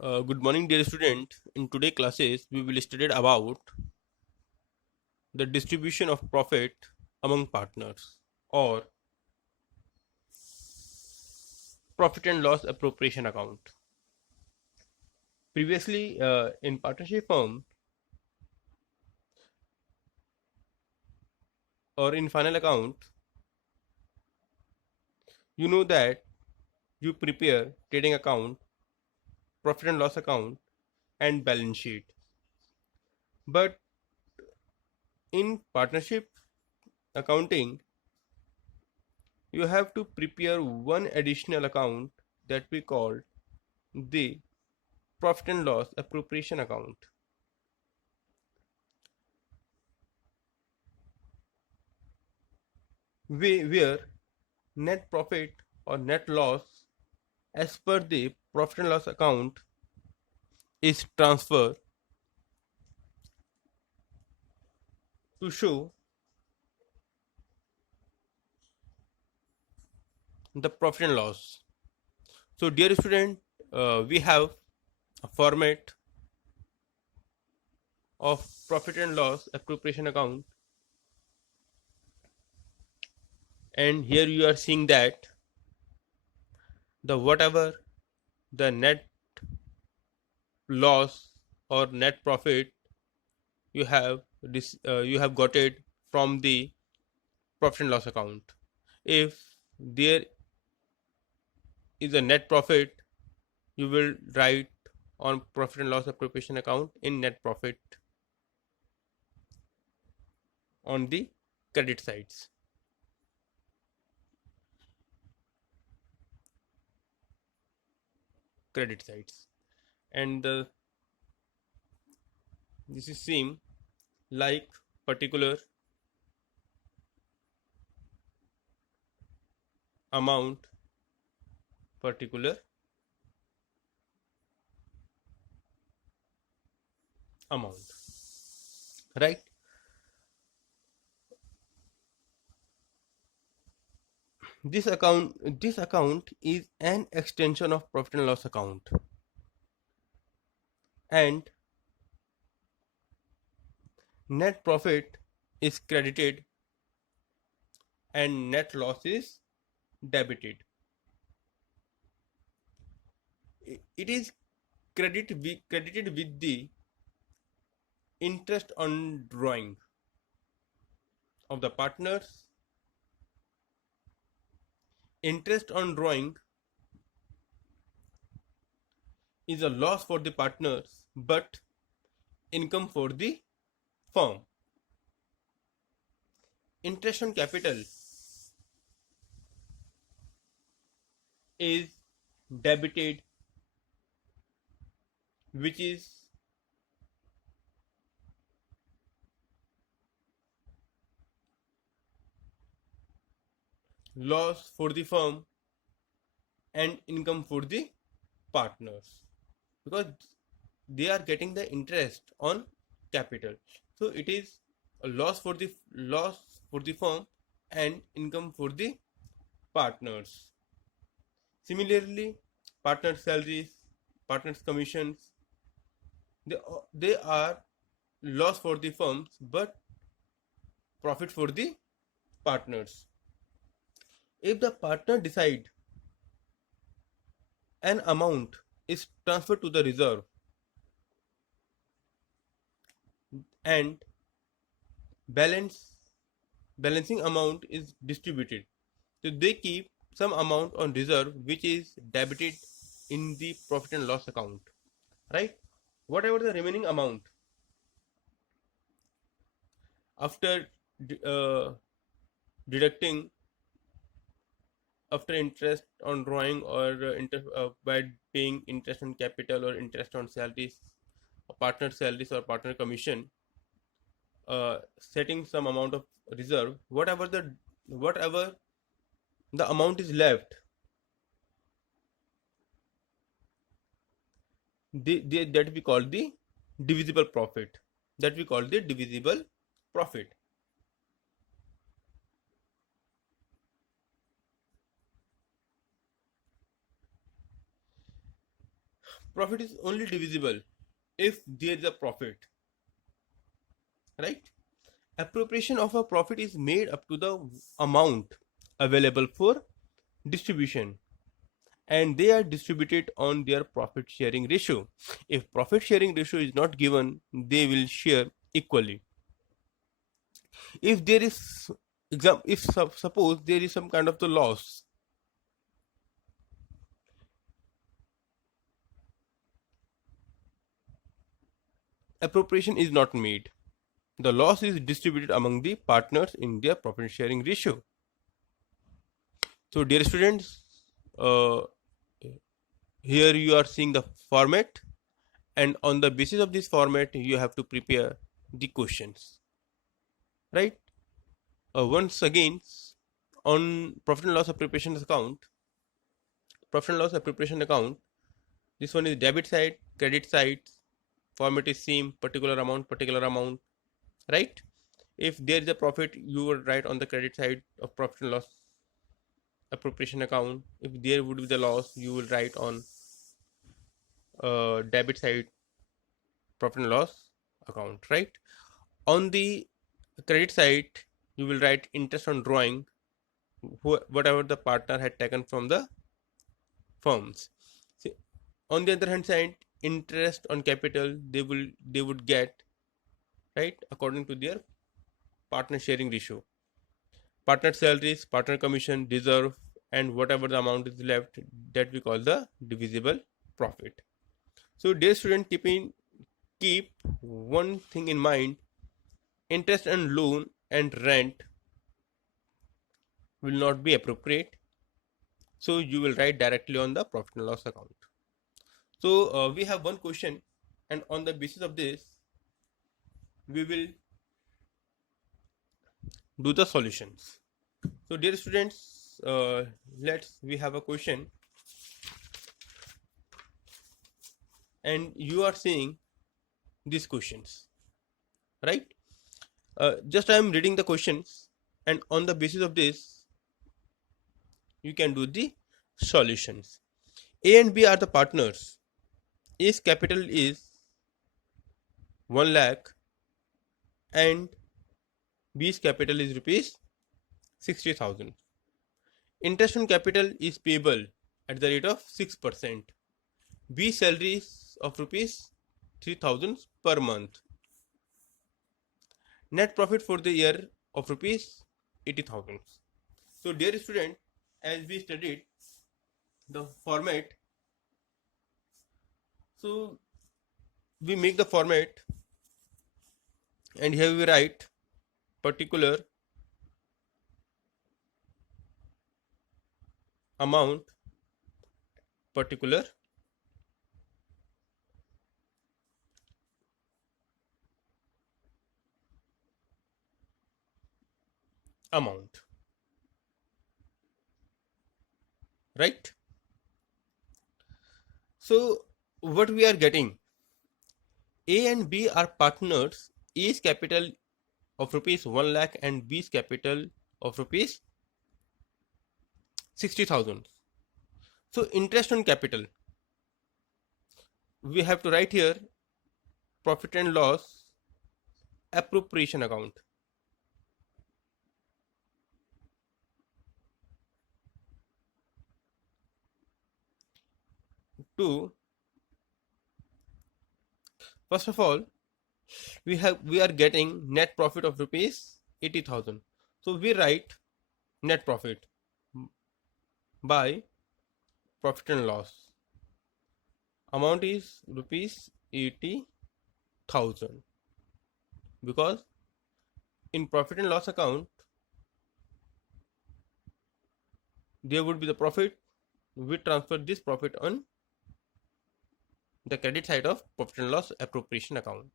Good morning, dear student. In today classes, we will study about the distribution of profit among partners or profit and loss appropriation account. Previously, in partnership firm or in final account, you know that you prepare trading account, profit and loss account, and balance sheet. But in partnership accounting, you have to prepare one additional account that we call the profit and loss appropriation account. Where net profit or net loss as per the profit and loss account is transferred to show the profit and loss. So dear student, we have a format of profit and loss appropriation account, and here you are seeing that the whatever the net loss or net profit you have this you have got it from the profit and loss account. If there is a net profit, you will write on profit and loss appropriation account in net profit on the credit sides. Credit sides. And this is same like particular amount, particular amount, right? This account is an extension of profit and loss account, and net profit is credited and net loss is debited. It is credited with the interest on drawing of the partners. Interest on drawing is a loss for the partners but income for the firm. Interest on capital is debited, which is loss for the firm and income for the partners, because they are getting the interest on capital. So it is a loss for the firm and income for the partners. Similarly, partner salaries, partners commissions, they are loss for the firms but profit for the partners. If the partner decide an amount is transferred to the reserve and balancing amount is distributed, so they keep some amount on reserve which is debited in the profit and loss account, right? Whatever the remaining amount after uh, deducting after interest on drawing or interest by paying interest on capital or interest on salaries or partner salaries or partner commission, setting some amount of reserve, whatever the amount is left, that we call the divisible profit, that we call the divisible profit. profit is only divisible if there is a profit, right? Appropriation of a profit is made up to the amount available for distribution, and they are distributed on their profit sharing ratio. If profit sharing ratio is not given, they will share equally. If there is suppose there is some kind of the loss, appropriation is not made, the loss is distributed among the partners in their profit sharing ratio. So dear students, uh, here you are seeing the format, and on the basis of this format you have to prepare the questions, right? Once again, on profit and loss appropriation account, this one is debit side, credit side, format is same, particular amount, right? If there is a profit, you would write on the credit side of profit and loss appropriation account. If there would be the loss, you will write on debit side profit and loss account, right? On the credit side, you will write interest on drawing, whatever the partner had taken from the firms. See, on the other hand side, interest on capital they would get, right, according to their partner sharing ratio. Partner salaries, partner commission, reserve, and whatever the amount is left, that we call the divisible profit. So dear student, keep one thing in mind: interest and loan and rent will not be appropriate, so you will write directly on the profit and loss account. So we have one question, and on the basis of this we will do the solutions. So dear students, we have a question, and you are seeing these questions, right? Just I am reading the questions, and on the basis of this you can do the solutions. A and B are the partners. A's capital is 1 lakh and B's capital is rupees 60,000. Interest on capital is payable at the rate of 6%. B's salary is of rupees 3,000 per month. Net profit for the year of rupees 80,000. So dear student, as we studied the format, so we make the format, and here we write particular amount, particular amount, right? So what we are getting, A and B are partners. A's capital of rupees 1 lakh and B's capital of rupees 60,000. So interest on capital, we have to write here profit and loss appropriation account. To first of all, we are getting net profit of rupees 80,000. So we write net profit by profit and loss. Amount is rupees 80,000, because in profit and loss account there would be the profit. We transfer this profit on the credit side of profit and loss appropriation account.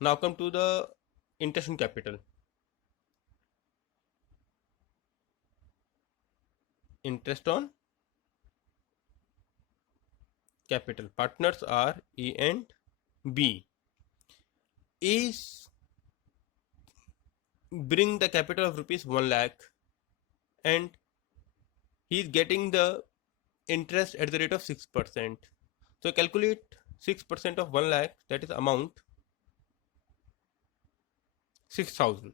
Now come to the interest on capital. Interest on capital. Partners are A and B. A is bring the capital of rupees 1 lakh, and he is getting the interest at the rate of 6%. So calculate 6% of 1 lakh, that is amount 6,000.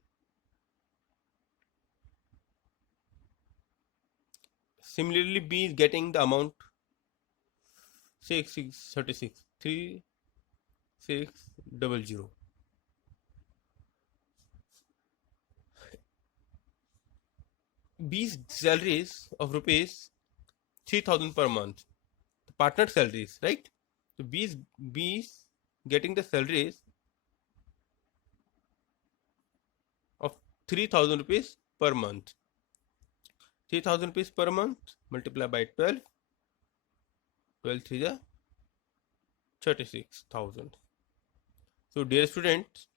Similarly, B is getting the amount 3636 3600. B's salaries of rupees 3,000 per month. The partner salaries, right? So B's getting the salaries of 3,000 rupees per month. 3,000 rupees per month multiplied by 12. 12 3 is 36,000. So dear students,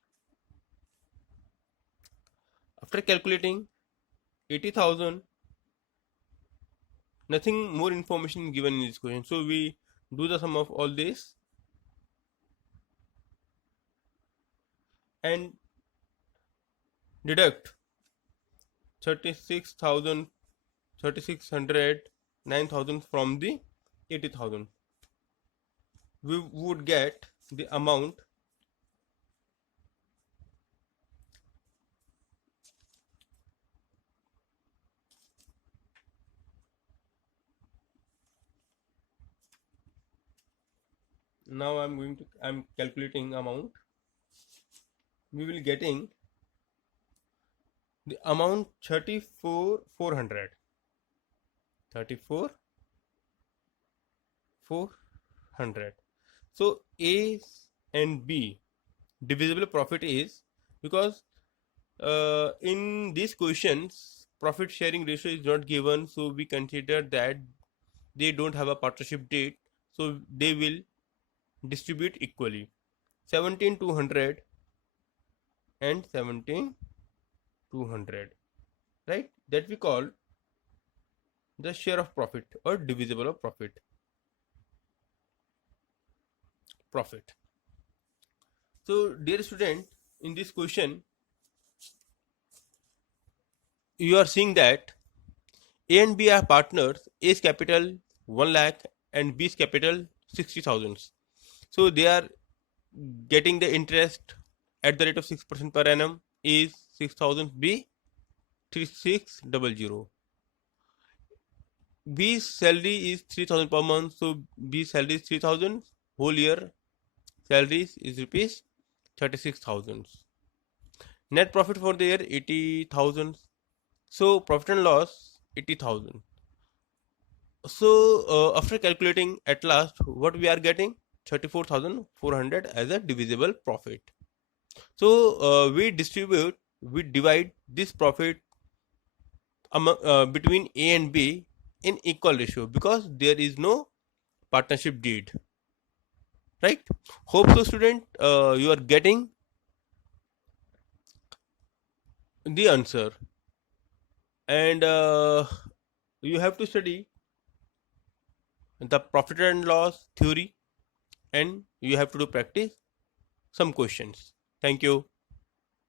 after calculating 80,000, nothing more information given in this question. So we do the sum of all this and deduct 36,000, 3,600, 9,000 from the 80,000. We would get the amount now. I'm calculating amount. We will getting the amount 34,400. 34,400. So A and B divisible profit is, because in these questions profit sharing ratio is not given, so we consider that they don't have a partnership date, so they will distribute equally. 17,200 and 17,200, right? That we call the share of profit or divisible of profit. So dear student, in this question you are seeing that A and B are partners. A's capital 1 lakh and B's capital 60,000. So they are getting the interest at the rate of 6% per annum. Is 6,000, B 3600. B's salary is 3,000 per month, so B's salary is 3,000. Whole year salaries is rupees 36,000. Net profit for the year 80,000. So profit and loss 80,000. So after calculating at last, what we are getting 34,400 as a divisible profit. So we divide this profit between A and B in equal ratio, because there is no partnership deed, right? Hope so student, you are getting the answer, and you have to study the profit and loss theory, and you have to do practice some questions. Thank you.